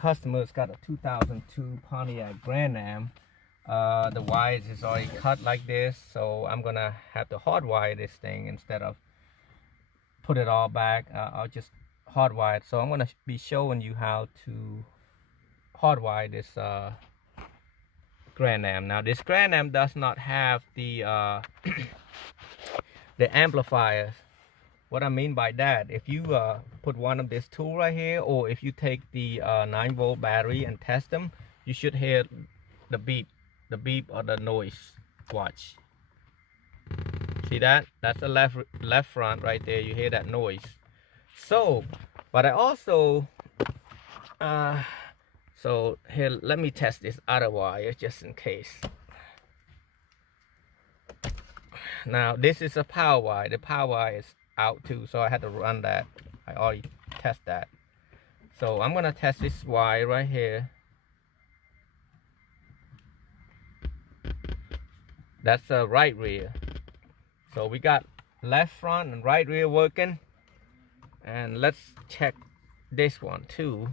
customer's got a 2002 Pontiac Grand Am. The wires is already cut like this, so I'm gonna have to hardwire this thing instead of put it all back. I'll just hardwire it. So I'm gonna be showing you how to hardwire this Grand Am. Now this Grand Am does not have the the amplifiers. What I mean by that, if you put one of this tool right here, or if you take the 9-volt battery and test them, you should hear the beep or the noise. Watch. See that? That's the left front right there. You hear that noise. So, but I also so here, let me test this other wire just in case. Now this is a power wire. The power wire is out too, so I had to run that. I already test that. So I'm gonna test this wire right here. That's a right rear. So we got left front and right rear working, and let's check this one too.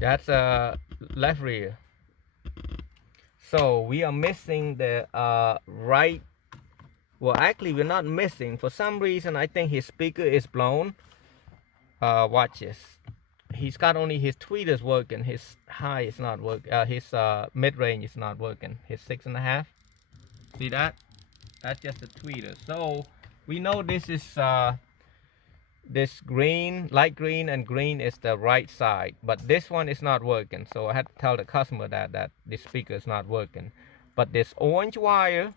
That's a left rear. So we are missing the right. Well, actually we're not missing. For some reason I think his speaker is blown. Watch this. He's got only his tweeters working. His high is not working. His mid-range is not working. His 6.5. See that? That's just a tweeter. So we know this is this green, light green and green is the right side, but this one is not working. So I had to tell the customer that this speaker is not working. But this orange wire,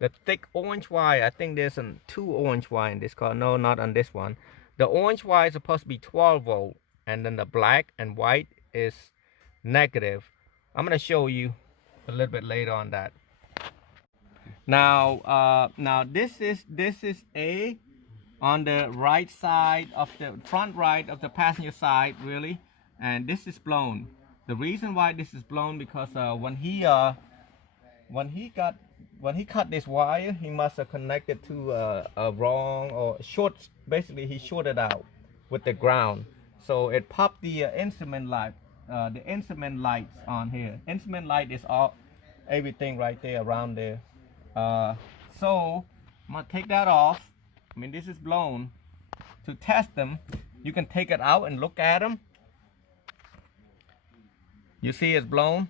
the thick orange wire, I think there's 2 orange wire in this car. No, not on this one. The orange wire is supposed to be 12 volt, and then the black and white is negative. I'm gonna show you a little bit later on that. Now this is a on the right side of the front right of the passenger side, really, and this is blown. The reason why this is blown because when he cut this wire, he must have connected to a wrong or short. Basically he shorted out with the ground, so it popped the instrument light, the instrument lights on here. Instrument light is all, everything right there around there. So I'm gonna take that off. I mean, this is blown. To test them, you can take it out and look at them. You see it's blown.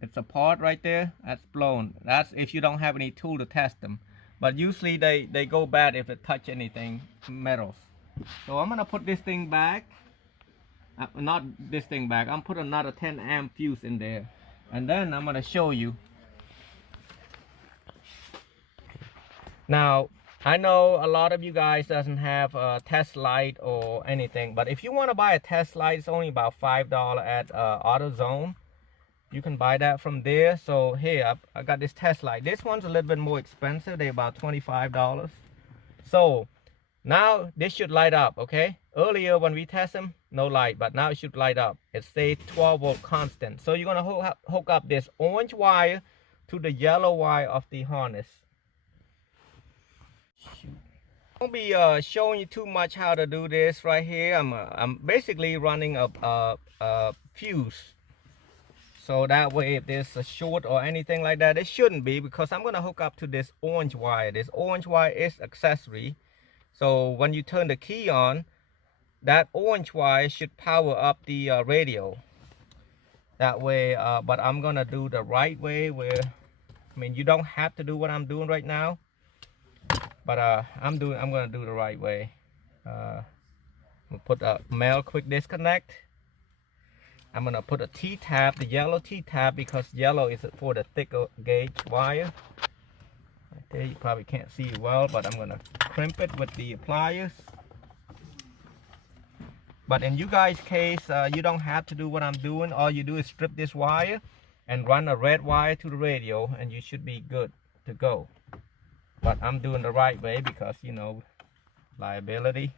It's a part right there. That's blown. That's if you don't have any tool to test them. But usually they go bad if it touch anything, metals. So I'm gonna put this thing back. Not this thing back. I'm put another 10 amp fuse in there, and then I'm gonna show you. Now I know a lot of you guys doesn't have a test light or anything, but if you want to buy a test light, it's only about $5 at AutoZone. You can buy that from there. So here I got this test light. This one's a little bit more expensive. They're about $25. So now this should light up. Okay, earlier when we test them, no light, but now it should light up. It stays 12 volt constant. So you're gonna hook up this orange wire to the yellow wire of the harness. I won't be showing you too much how to do this right here. I'm basically running a fuse, so that way if there's a short or anything like that, it shouldn't be, because I'm going to hook up to this orange wire. This orange wire is accessory, so when you turn the key on, that orange wire should power up the radio. That way, but I'm going to do the right way, where, I mean, you don't have to do what I'm doing right now. But I'm gonna do the right way. I'm gonna put a male quick disconnect. I'm gonna put a T-tab, the yellow T-tab, because yellow is for the thicker gauge wire. Right there, you probably can't see it well, but I'm gonna crimp it with the pliers. But in you guys' case, you don't have to do what I'm doing. All you do is strip this wire and run a red wire to the radio, and you should be good to go. But I'm doing the right way because, you know, liability.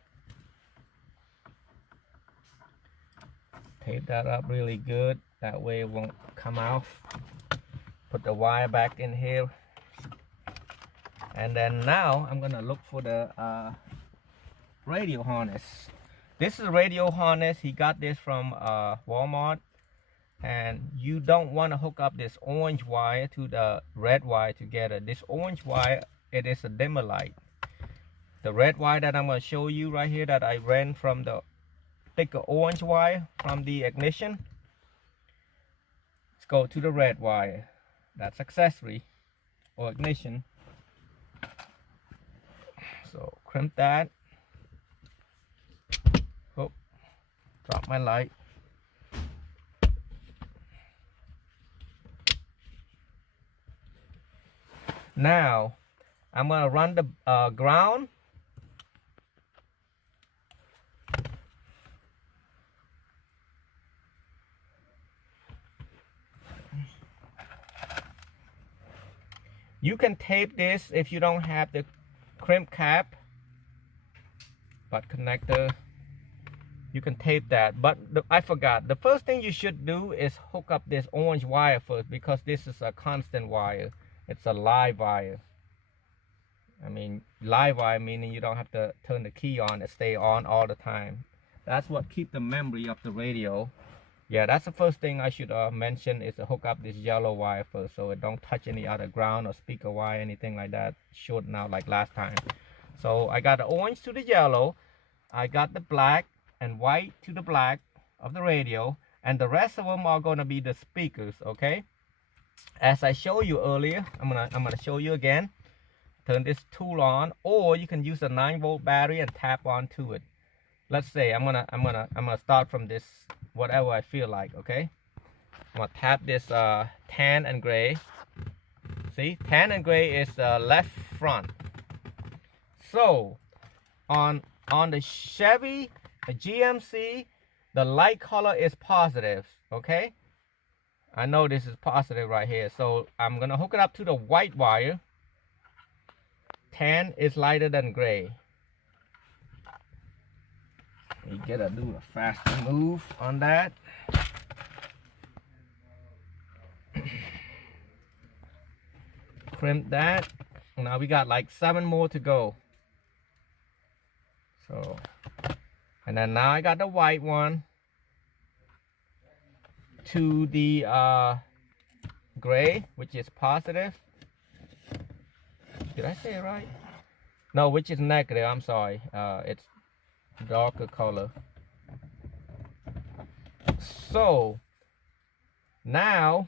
Tape that up really good, that way it won't come off. Put the wire back in here, and then now I'm gonna look for the radio harness. This is a radio harness. He got this from Walmart, and you don't want to hook up this orange wire to the red wire together. This orange wire, it is a dimmer light. The red wire that I'm going to show you right here, that I ran from the thicker orange wire from the ignition, let's go to the red wire. That's accessory or ignition. So crimp that. Oh, drop my light. Now I'm gonna run the ground. You can tape this if you don't have the crimp cap, butt connector. You can tape that, but I forgot. The first thing you should do is hook up this orange wire first, because this is a constant wire. It's a live wire. I mean, live wire meaning you don't have to turn the key on and stay on all the time. That's what keeps the memory of the radio. Yeah, that's the first thing I should mention, is to hook up this yellow wire first, so it don't touch any other ground or speaker wire, anything like that. Shorten out like last time. So I got the orange to the yellow. I got the black and white to the black of the radio, and the rest of them are going to be the speakers. Okay, as I showed you earlier, I'm gonna show you again. Turn this tool on, or you can use a 9-volt battery and tap onto it. Let's say I'm gonna start from this, whatever I feel like. Okay, I'm gonna tap this tan and gray. See, tan and gray is left front. So on the Chevy, the GMC, the light color is positive. Okay, I know this is positive right here, so I'm gonna hook it up to the white wire. Tan is lighter than gray. You gotta do a faster move on that. Crimp that. Now we got like 7 more to go. So, and then now I got the white one to the gray, which is positive. Did I say it right? No, which is negative. I'm sorry. It's darker color. So now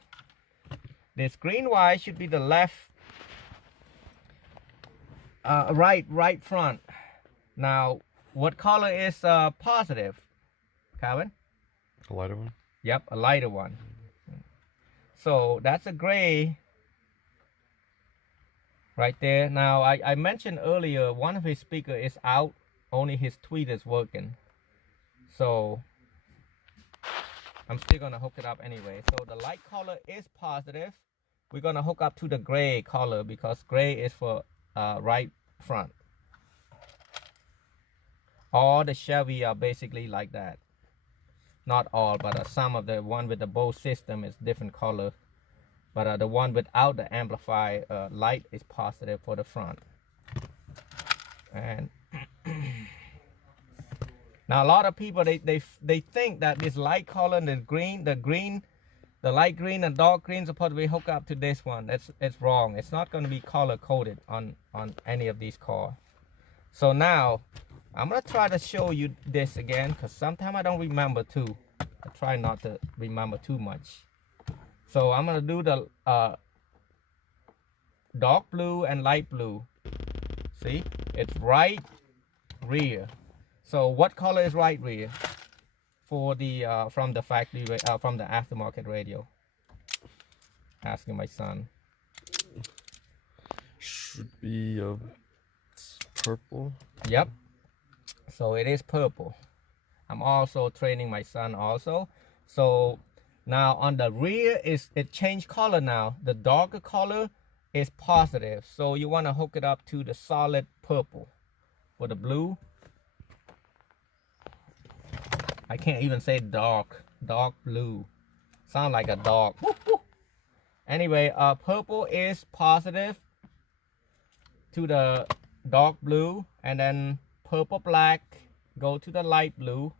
this green wire should be the left, right front. Now, what color is positive, Calvin? A lighter one? Yep, a lighter one. So that's a gray right there. Now, I mentioned earlier, one of his speakers is out, only his tweet is working. So I'm still gonna hook it up anyway. So the light color is positive. We're gonna hook up to the gray color, because gray is for right front. All the Chevy are basically like that. Not all, but some of the one with the Bose system is different color. But the one without the amplifier light is positive for the front. And now a lot of people, they think that this light color and the light green and dark green is supposed to be hooked up to this one. It's wrong. It's not going to be color coded on any of these cars. So now I'm gonna try to show you this again, because sometimes I don't remember too. I try not to remember too much. So I'm gonna do the dark blue and light blue. See, it's right rear. So what color is right rear for the from the factory from the aftermarket radio? Asking my son. Should be purple. Yep. So it is purple. I'm also training my son also. So now on the rear it changed color now. The darker color is positive. So you want to hook it up to the solid purple. For the blue, I can't even say dark. dark blue. Sound like a dog. Anyway, purple is positive to the dark blue, and then purple black go to the light blue.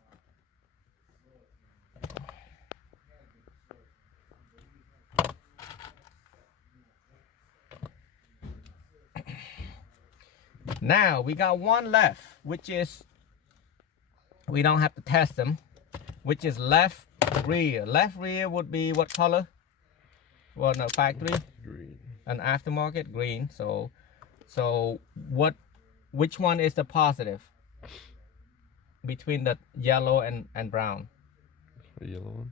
Now we got one left, which is, we don't have to test them, which is left rear. Left rear would be what color? Well, no, factory. Green. An aftermarket, green. So which one is the positive between the yellow and brown? The yellow one.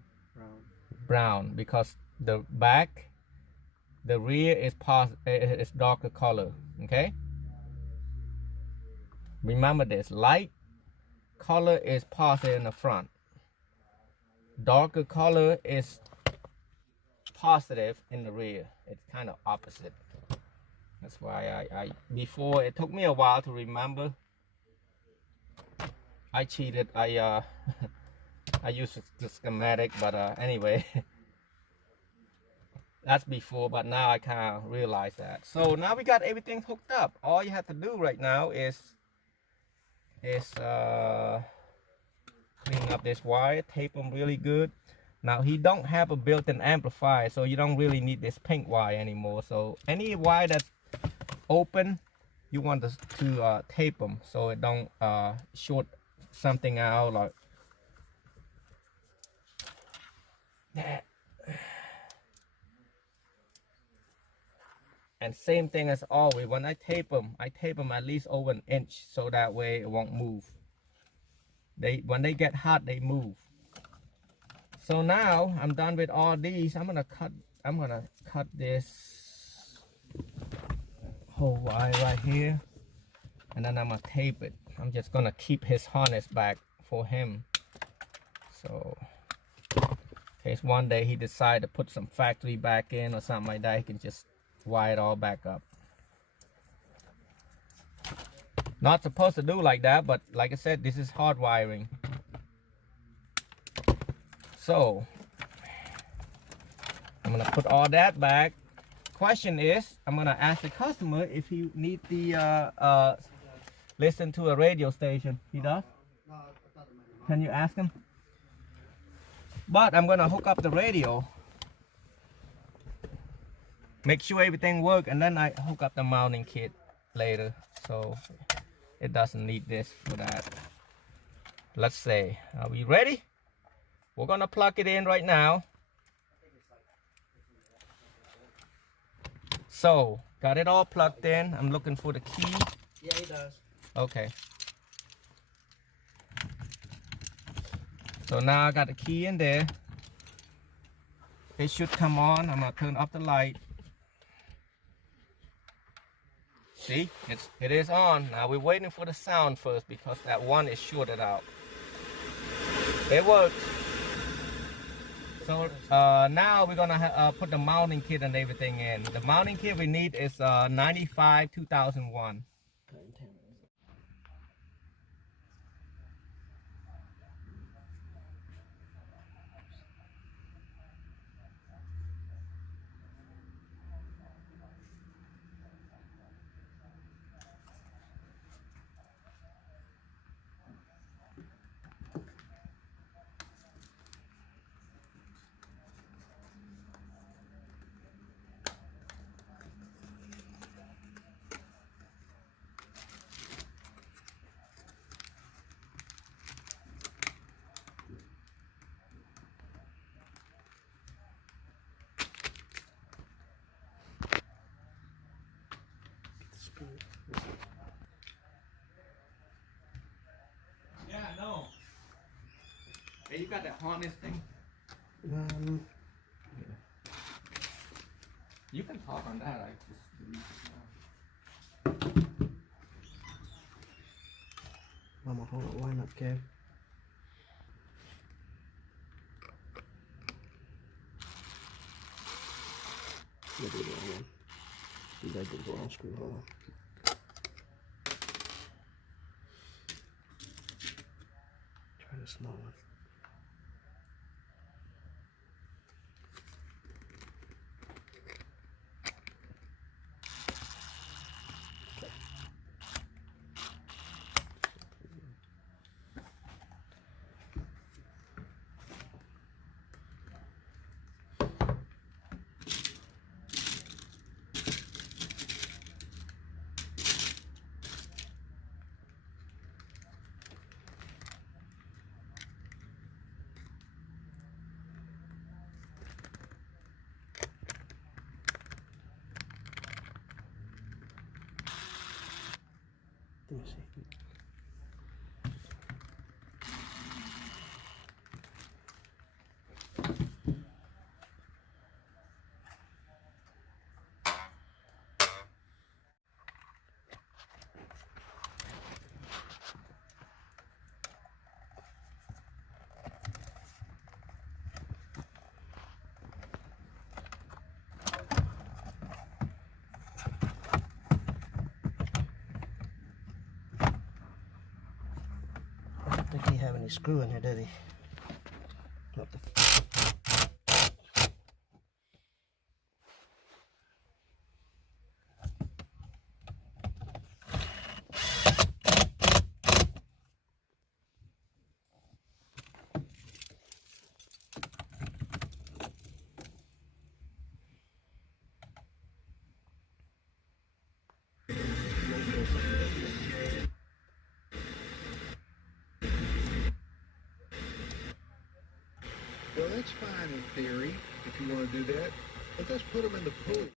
Brown, because the back, the rear is darker color. Okay. Remember this, light color is positive in the front. Darker color is positive in the rear. It's kind of opposite. That's why I before, it took me a while to remember. I cheated. I used the schematic, but anyway. That's before, but now I kind of realize that. So now we got everything hooked up. All you have to do right now is clean up this wire, tape them really good. Now he don't have a built-in amplifier, so you don't really need this pink wire anymore. So any wire that's open, you want to tape them so it don't short something out like that. And same thing as always, when I tape them at least over an inch, so that way it won't move. When they get hot, they move. So now I'm done with all these. I'm gonna cut this whole wire right here, and then I'm gonna tape it. I'm just gonna keep his harness back for him. So in case one day he decide to put some factory back in or something like that, he can just wire it all back up. Not supposed to do like that, but like I said, this is hard wiring. So I'm gonna put all that back. Question is, I'm gonna ask the customer if he need the listen to a radio station. He does? Can you ask him? But I'm gonna hook up the radio, make sure everything works, and then I hook up the mounting kit later, so it doesn't need this for that. Let's say, are we ready? We're gonna plug it in right now. So got it all plugged in. I'm looking for the key. Yeah, he does. Okay. So now I got the key in there. It should come on. I'm gonna turn off the light. See, it is on. Now we're waiting for the sound first because that one is shorted out. It works. So now we're gonna put the mounting kit and everything in. The mounting kit we need is 95 2001. Yeah, no. Hey, you got that harness thing? You can talk on that. I just Mama, hold it, line up, Kev. You do that one. You gotta get the wrong screw, hold on. Try the small one. me see. I don't think he have any screw in here, did he? Not the Well, that's fine in theory, if you want to do that, but let's put them in the pool.